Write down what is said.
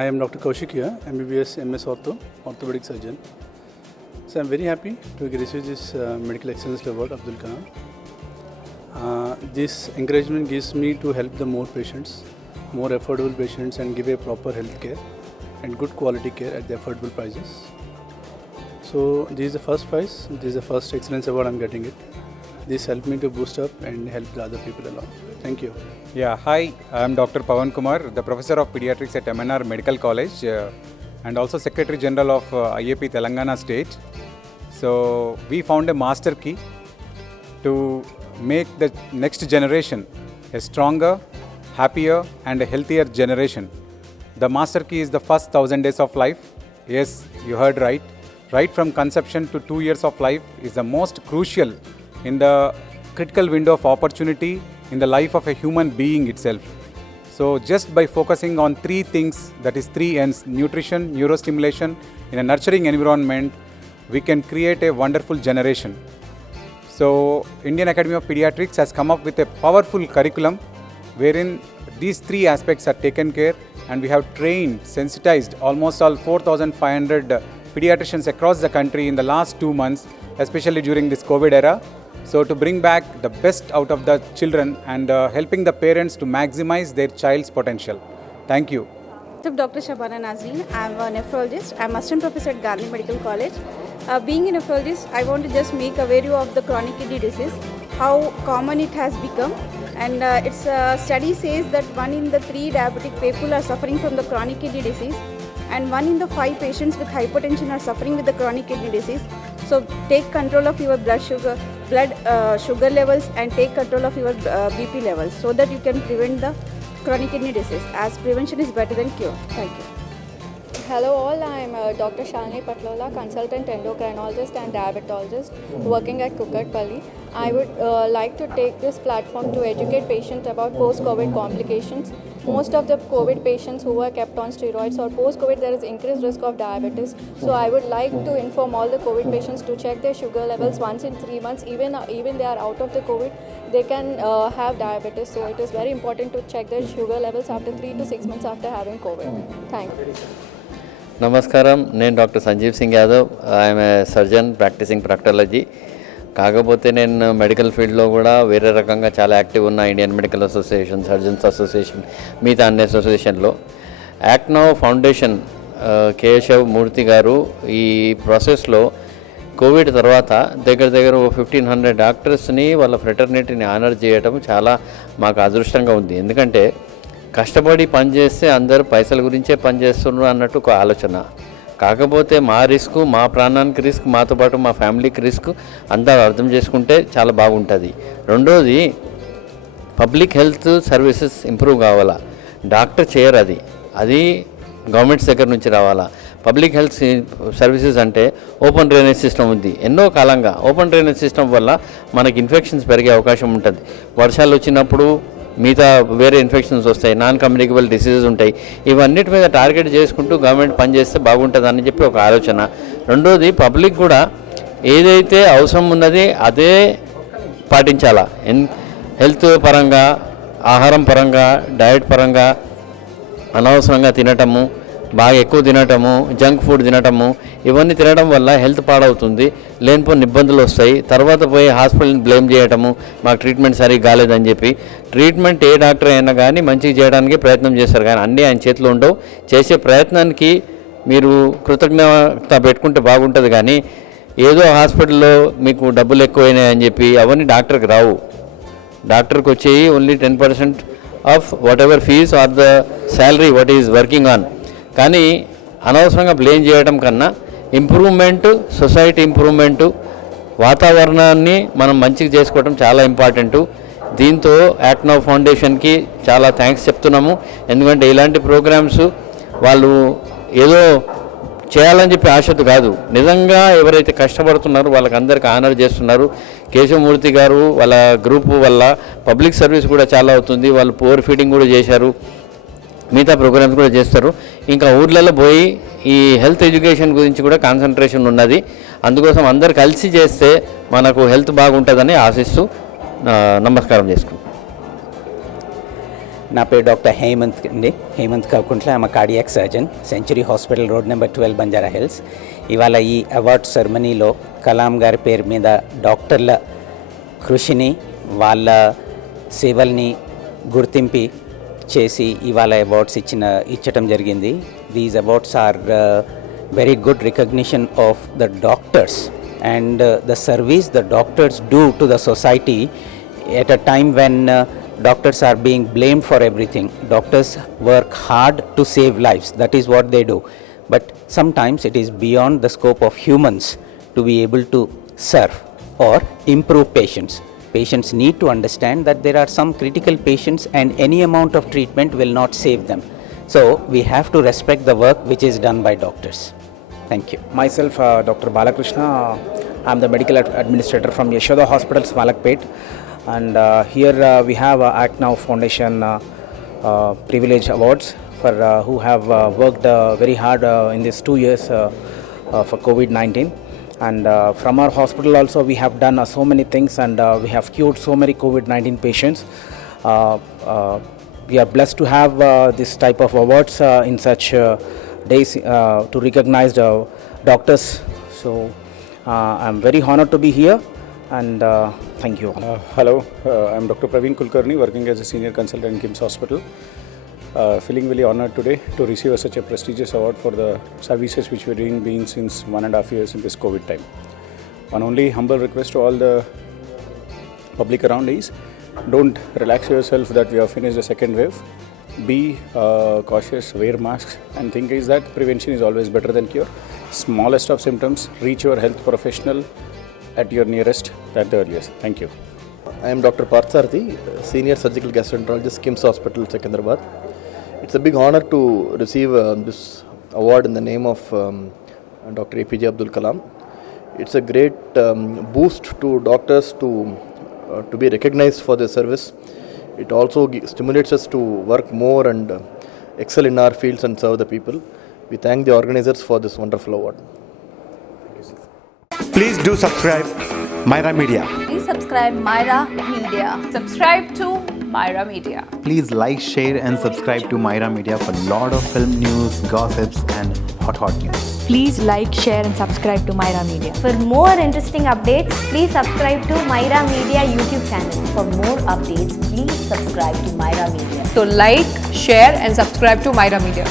I am Dr. Kaushik here, MBBS MS Ortho, orthopedic surgeon. So I'm very happy to receive this Medical Excellence Award, Abdul Kalam. This encouragement gives me to help the more patients, more affordable patients, and give a proper health care and good quality care at the affordable prices. So this is the first prize, this is the first Excellence Award I'm getting it. This helped me to boost up and help the other people along. Thank you. Yeah, hi, I am Dr. Pawan Kumar, the Professor of Pediatrics at MNR Medical College and also Secretary General of IAP Telangana State. So we found a master key to make the next generation a stronger, happier and a healthier generation. The master key is the first 1000 days of life. Yes, you heard right. Right from conception to 2 years of life is the most crucial in the critical window of opportunity in the life of a human being itself. So just by focusing on 3 things, that is 3 N's, nutrition, neurostimulation, in a nurturing environment, we can create a wonderful generation. So Indian Academy of Pediatrics has come up with a powerful curriculum wherein these 3 aspects are taken care, and we have trained, sensitized almost all 4,500 pediatricians across the country in the last 2 months, especially during this COVID era. So to bring back the best out of the children and helping the parents to maximize their child's potential. Thank you. Dr. Shabana Nazreen. I am a nephrologist. I am assistant professor at Gandhi Medical College. Being a nephrologist, I want to just make aware you of the chronic kidney disease, how common it has become. And its study says that 1 in the 3 diabetic people are suffering from the chronic kidney disease, and 1 in the 5 patients with hypertension are suffering with the chronic kidney disease. So take control of your blood sugar levels and take control of your BP levels so that you can prevent the chronic kidney disease, as prevention is better than cure. Thank you. Hello all, I am Dr. Shalini Patlola, consultant endocrinologist and diabetologist working at Kukatpalli. I would like to take this platform to educate patients about post-COVID complications. Most of the COVID patients who were kept on steroids or post-COVID, there is increased risk of diabetes. So I would like to inform all the COVID patients to check their sugar levels once in 3 months. Even they are out of the COVID, they can have diabetes. So it is very important to check their sugar levels after 3 to 6 months after having COVID. Thank you. నమస్కారం, నేను doctor Sanjeev Singh Yadav. I'm a surgeon practising proctology. కాకపోతే నేను medical ఫీల్డ్లో కూడా వేరే రకంగా చాలా active ఉన్న Indian medical association, surgeons association, మిగతా అన్ని అసోసియేషన్లో. యాక్నో ఫౌండేషన్ కేశవ్ మూర్తి గారు ఈ ప్రాసెస్లో కోవిడ్ తర్వాత దగ్గర 1500 డాక్టర్స్ని వాళ్ళ ఫ్రెటర్నిటీని ఆనర్ చేయడం చాలా మాకు అదృష్టంగా ఉంది. ఎందుకంటే కష్టపడి పనిచేస్తే అందరూ పైసల గురించే పనిచేస్తున్నారు అన్నట్టు ఒక ఆలోచన. కాకపోతే మా రిస్క్, మా ప్రాణానికి రిస్క్, మాతో పాటు మా ఫ్యామిలీకి రిస్క్ అంతా అర్థం చేసుకుంటే చాలా బాగుంటుంది. రెండోది, పబ్లిక్ హెల్త్ సర్వీసెస్ ఇంప్రూవ్ కావాలా. డాక్టర్ చేయరు, అది గవర్నమెంట్స్ దగ్గర నుంచి రావాలా. పబ్లిక్ హెల్త్ సర్వీసెస్ అంటే ఓపెన్ డ్రైనేజ్ సిస్టమ్ ఉంది. ఎన్నో కాలంగా ఓపెన్ డ్రైనేజ్ సిస్టమ్ వల్ల మనకి ఇన్ఫెక్షన్స్ పెరిగే అవకాశం ఉంటుంది. వర్షాలు వచ్చినప్పుడు మిగతా వేరే ఇన్ఫెక్షన్స్ వస్తాయి, నాన్ కమ్యూనికబుల్ డిసీజెస్ ఉంటాయి. ఇవన్నిటి మీద టార్గెట్ చేసుకుంటూ గవర్నమెంట్ పనిచేస్తే బాగుంటుందని చెప్పి ఒక ఆలోచన. రెండోది, పబ్లిక్ కూడా ఏదైతే అవసరం ఉన్నది అదే పాటించాలా. హెల్త్ పరంగా, ఆహారం పరంగా, డయట్ పరంగా అనవసరంగా తినటము, బాగా ఎక్కువ తినటము, జంక్ ఫుడ్ తినటము, ఇవన్నీ తినడం వల్ల హెల్త్ పాడవుతుంది, లేనిపోని ఇబ్బందులు వస్తాయి. తర్వాత పోయి హాస్పిటల్ని బ్లేమ్ చేయటము, మాకు ట్రీట్మెంట్ సరిగ్గా కాలేదని చెప్పి. ట్రీట్మెంట్ ఏ డాక్టర్ అయినా కానీ మంచిగా చేయడానికి ప్రయత్నం చేస్తారు, కానీ అన్నీ ఆయన చేతిలో ఉండవు. చేసే ప్రయత్నానికి మీరు కృతజ్ఞత పెట్టుకుంటే బాగుంటుంది. కానీ ఏదో హాస్పిటల్లో మీకు డబ్బులు ఎక్కువైనాయని చెప్పి అవన్నీ డాక్టర్కి రావు. డాక్టర్కి వచ్చేవి only 10% of whatever fees or the salary what is working on. కానీ అనవసరంగా బ్లేమ్ చేయడం కన్నా ఇంప్రూవ్మెంట్, సొసైటీ ఇంప్రూవ్మెంటు, వాతావరణాన్ని మనం మంచిగా చేసుకోవడం చాలా ఇంపార్టెంటు. దీంతో యాక్నో ఫౌండేషన్కి చాలా థ్యాంక్స్ చెప్తున్నాము. ఎందుకంటే ఇలాంటి ప్రోగ్రామ్స్ వాళ్ళు ఏదో చేయాలని చెప్పి ఆశతో కాదు, నిజంగా ఎవరైతే కష్టపడుతున్నారో వాళ్ళకి అందరికీ ఆనర్ చేస్తున్నారు. కేశవమూర్తి గారు వాళ్ళ గ్రూపు వల్ల పబ్లిక్ సర్వీస్ కూడా చాలా అవుతుంది. వాళ్ళు ఓవర్ ఫీడింగ్ కూడా చేశారు, మిగతా ప్రోగ్రామ్స్ కూడా చేస్తారు. ఇంకా ఊర్లలో పోయి ఈ హెల్త్ ఎడ్యుకేషన్ గురించి కూడా కాన్సన్ట్రేషన్ ఉన్నది. అందుకోసం అందరు కలిసి చేస్తే మనకు హెల్త్ బాగుంటుందని ఆశిస్తూ నమస్కారం చేసుకుంటాం. నా పేరు డాక్టర్ హేమంత్ అండి, Hemanth Kaukuntla. I'm cardiac surgeon, century hospital, road number 12, Banjara Hills. ఇవాళ ఈ అవార్డ్ సెరమనీలో కలాం గారి పేరు మీద డాక్టర్ల కృషిని, వాళ్ళ సేవల్ని గుర్తింపు చేసి ఇవాళ అవార్డ్స్ ఇచ్చటం జరిగింది. These awards are very good recognition of the doctors and the service the doctors do to the society at a time when doctors are being blamed for everything. Doctors work hard to save lives, that is what they do, but sometimes it is beyond the scope of humans to be able to serve or improve patients. Patients need to understand that there are some critical patients and any amount of treatment will not save them, so we have to respect the work which is done by doctors. Thank you. Myself, Dr. Balakrishna. I am the medical administrator from Yashoda Hospital, Malakpet, and here we have Act Now Foundation Privilege Awards for who have worked very hard in these 2 years for COVID-19. And from our hospital also we have done so many things, and we have cured so many COVID-19 patients. We are blessed to have this type of awards in such days to recognize the doctors. So I am very honored to be here, and thank you. Hello, I am Dr. Praveen Kulkarni, working as a senior consultant in KIMS Hospital. Feeling really honored today to receive such a prestigious award for the services which we are doing being since 1.5 years in this COVID time. One only humble request to all the public around is, don't relax yourself that we have finished the second wave. Be cautious, wear masks, and think is that prevention is always better than cure. Smallest of symptoms, reach your health professional at your nearest at the earliest. Thank you. I am Dr. Partharthi, Senior Surgical Gastroenterologist, KIMS Hospital, Secunderabad. It's a big honor to receive this award in the name of Dr. APJ Abdul Kalam. It's a great boost to doctors to be recognized for their service. It also stimulates us to work more and excel in our fields and serve the people. We thank the organizers for this wonderful award. Please do subscribe Myra Media. Please subscribe Myra Media. Subscribe to Myra Media. Please like, share and subscribe to Myra Media for lot of film news, gossips and hot news. Please like, share and subscribe to Myra Media. For more interesting updates, please subscribe to Myra Media YouTube channel. For more updates, please subscribe to Myra Media. So like, share and subscribe to Myra Media.